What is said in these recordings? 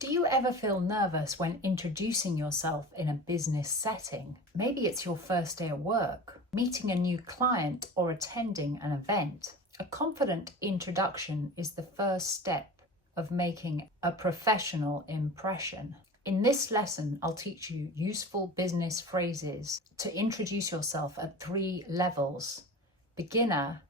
Do you ever feel nervous when introducing yourself in a business setting? Maybe it's your first day at work, meeting a new client, or attending an event. A confident introduction is the first step of making a professional impression. In this lesson, I'll teach you useful business phrases to introduce yourself at 3 levels: beginner,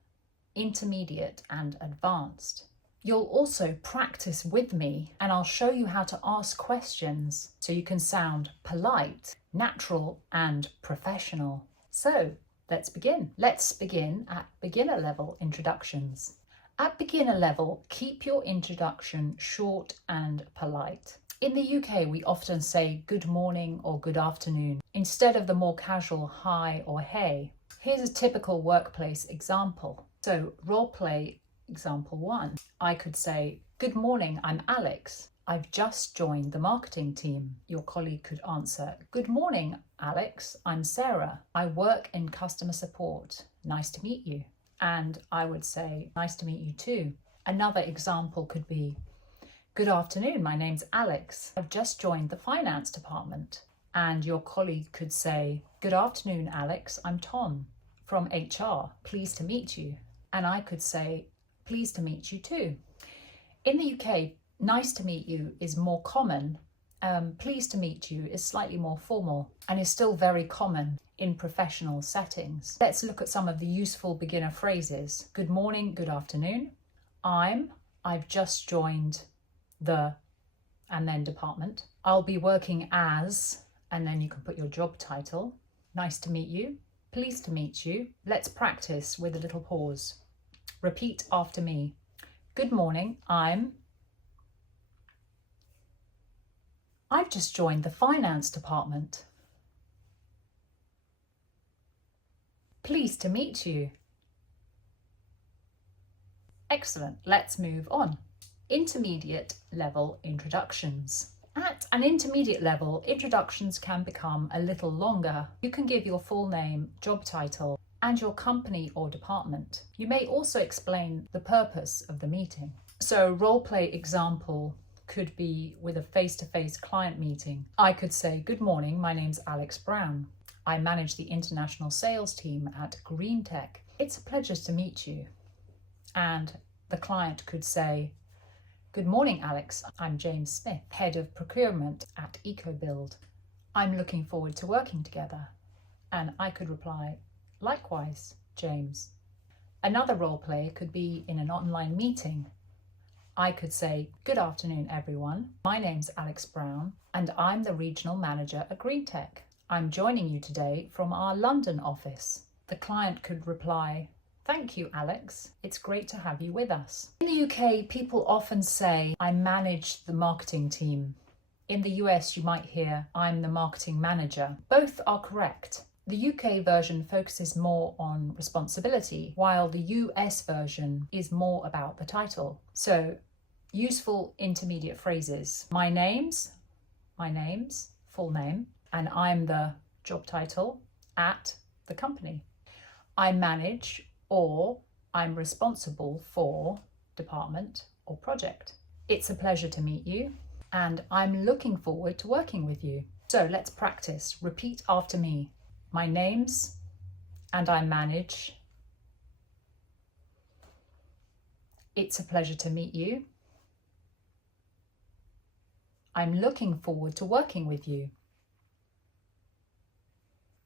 intermediate, and advanced. You'll also practice with me, and I'll show you how to ask questions so you can sound polite, natural, and professional. So let's begin. Let's begin at beginner level introductions. At beginner level, keep your introduction short and polite. In the UK, we often say good morning or good afternoon instead of the more casual hi or hey. Here's a typical workplace example. So role play example 1. I could say, good morning, I'm Alex. I've just joined the marketing team. Your colleague could answer, good morning, Alex. I'm Sarah. I work in customer support. Nice to meet you. And I would say, nice to meet you too. Another example could be, good afternoon, my name's Alex. I've just joined the finance department. And your colleague could say, good afternoon, Alex. I'm Tom from HR. Pleased to meet you. And I could say, pleased to meet you too. In the UK, nice to meet you is more common. Pleased to meet you is slightly more formal and is still very common in professional settings. Let's look at some of the useful beginner phrases. Good morning, good afternoon. I've just joined the, and then department. I'll be working as, and then you can put your job title. Nice to meet you. Pleased to meet you. Let's practice with a little pause. Repeat after me. Good morning, I've just joined the finance department. Pleased to meet you. Excellent, let's move on. Intermediate level introductions. At an intermediate level, introductions can become a little longer. You can give your full name, job title, and your company or department. You may also explain the purpose of the meeting. So a role play example could be with a face-to-face client meeting. I could say, good morning, my name's Alex Brown. I manage the international sales team at GreenTech. It's a pleasure to meet you. And the client could say, good morning, Alex. I'm James Smith, head of procurement at EcoBuild. I'm looking forward to working together. And I could reply, likewise, James. Another role play could be in an online meeting. I could say, good afternoon, everyone. My name's Alex Brown, and I'm the regional manager at GreenTech. I'm joining you today from our London office. The client could reply, thank you, Alex. It's great to have you with us. In the UK, people often say, I manage the marketing team. In the US, you might hear, I'm the marketing manager. Both are correct. The UK version focuses more on responsibility, while the US version is more about the title. So, useful intermediate phrases. My name's, full name, and I'm the job title at the company. I manage, or I'm responsible for department or project. It's a pleasure to meet you, and I'm looking forward to working with you. So let's practice. Repeat after me. My name's, and I manage. It's a pleasure to meet you. I'm looking forward to working with you.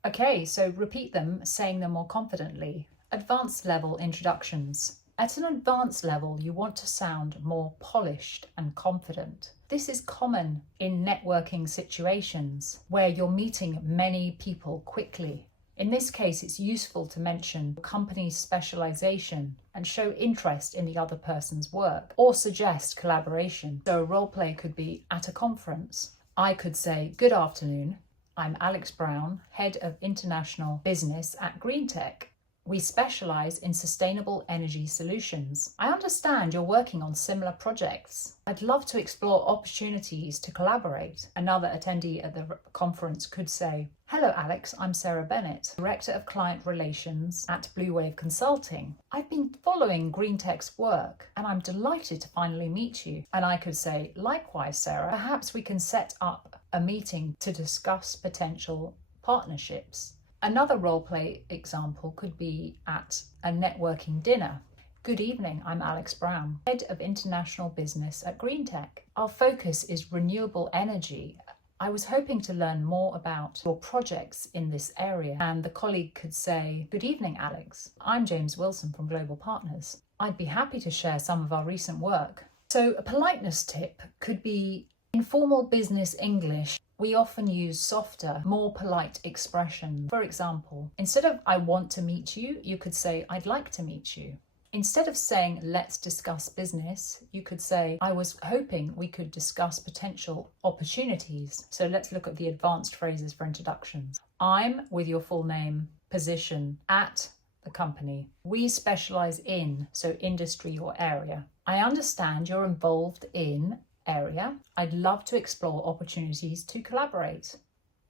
Okay, so repeat them, saying them more confidently. Advanced level introductions. At an advanced level, you want to sound more polished and confident. This is common in networking situations where you're meeting many people quickly. In this case, it's useful to mention company's specialization and show interest in the other person's work or suggest collaboration. So a role play could be at a conference. I could say, good afternoon, I'm Alex Brown, head of international business at GreenTech. We specialize in sustainable energy solutions. I understand you're working on similar projects. I'd love to explore opportunities to collaborate. Another attendee at the conference could say, "Hello Alex, I'm Sarah Bennett, Director of Client Relations at Blue Wave Consulting. I've been following GreenTech's work and I'm delighted to finally meet you." And I could say, "Likewise, Sarah, perhaps we can set up a meeting to discuss potential partnerships." Another role-play example could be at a networking dinner. "Good evening, I'm Alex Brown, Head of International Business at GreenTech. Our focus is renewable energy. I was hoping to learn more about your projects in this area." And the colleague could say, "Good evening, Alex. I'm James Wilson from Global Partners. I'd be happy to share some of our recent work." So a politeness tip could be, in formal business English, we often use softer, more polite expressions. For example, instead of "I want to meet you," you could say "I'd like to meet you." Instead of saying "let's discuss business," you could say "I was hoping we could discuss potential opportunities." So let's look at the advanced phrases for introductions. "I'm," with your full name, position, "at the company." "We specialize in," so industry or area. "I understand you're involved in area. I'd love to explore opportunities to collaborate.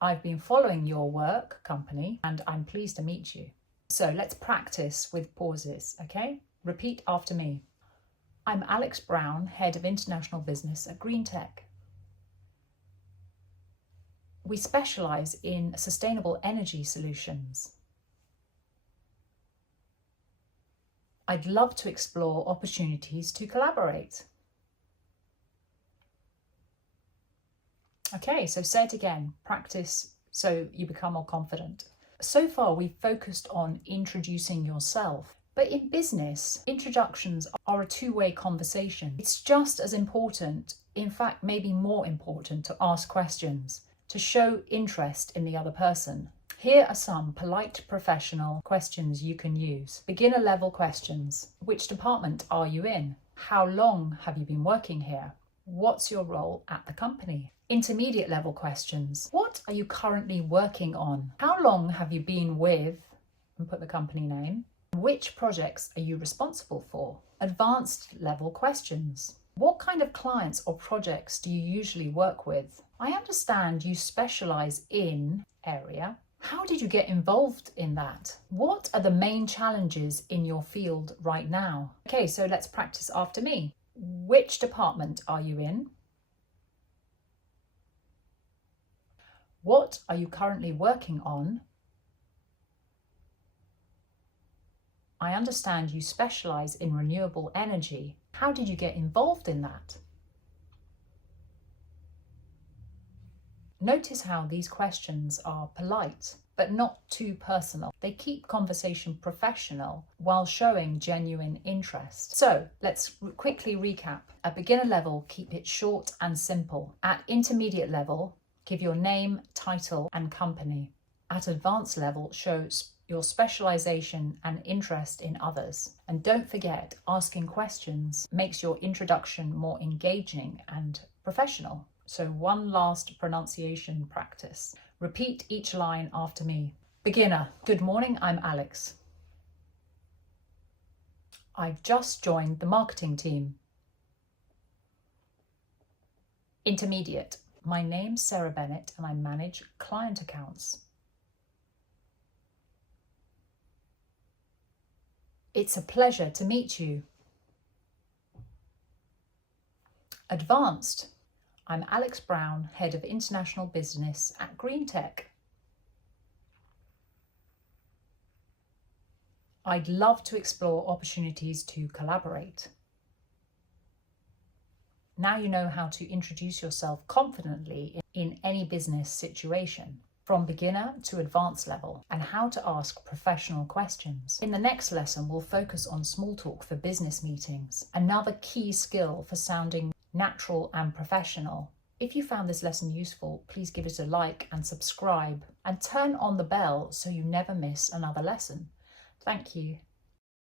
I've been following your work, company, and I'm pleased to meet you." So let's practice with pauses, okay? Repeat after me. "I'm Alex Brown, Head of International Business at GreenTech. We specialize in sustainable energy solutions. I'd love to explore opportunities to collaborate." Okay, so say it again. Practice so you become more confident. So far, we've focused on introducing yourself. But in business, introductions are a two-way conversation. It's just as important, in fact, maybe more important, to ask questions, to show interest in the other person. Here are some polite professional questions you can use. Beginner level questions. Which department are you in? How long have you been working here? What's your role at the company? Intermediate level questions. What are you currently working on? How long have you been with, and put the company name? Which projects are you responsible for? Advanced level questions. What kind of clients or projects do you usually work with? I understand you specialize in area. How did you get involved in that? What are the main challenges in your field right now? Okay, so let's practice after me. Which department are you in? What are you currently working on? I understand you specialize in renewable energy. How did you get involved in that? Notice how these questions are polite, but not too personal. They keep conversation professional while showing genuine interest. So let's quickly recap. At beginner level, keep it short and simple. At intermediate level, give your name, title, and company. At advanced level, show your specialization and interest in others. And don't forget, asking questions makes your introduction more engaging and professional. So one last pronunciation practice. Repeat each line after me. Beginner. Good morning, I'm Alex. I've just joined the marketing team. Intermediate. My name's Sarah Bennett and I manage client accounts. It's a pleasure to meet you. Advanced. I'm Alex Brown, Head of International Business at GreenTech. I'd love to explore opportunities to collaborate. Now you know how to introduce yourself confidently in any business situation, from beginner to advanced level, and how to ask professional questions. In the next lesson, we'll focus on small talk for business meetings, another key skill for sounding natural and professional. If you found this lesson useful, please give it a like and subscribe, and turn on the bell so you never miss another lesson. Thank you.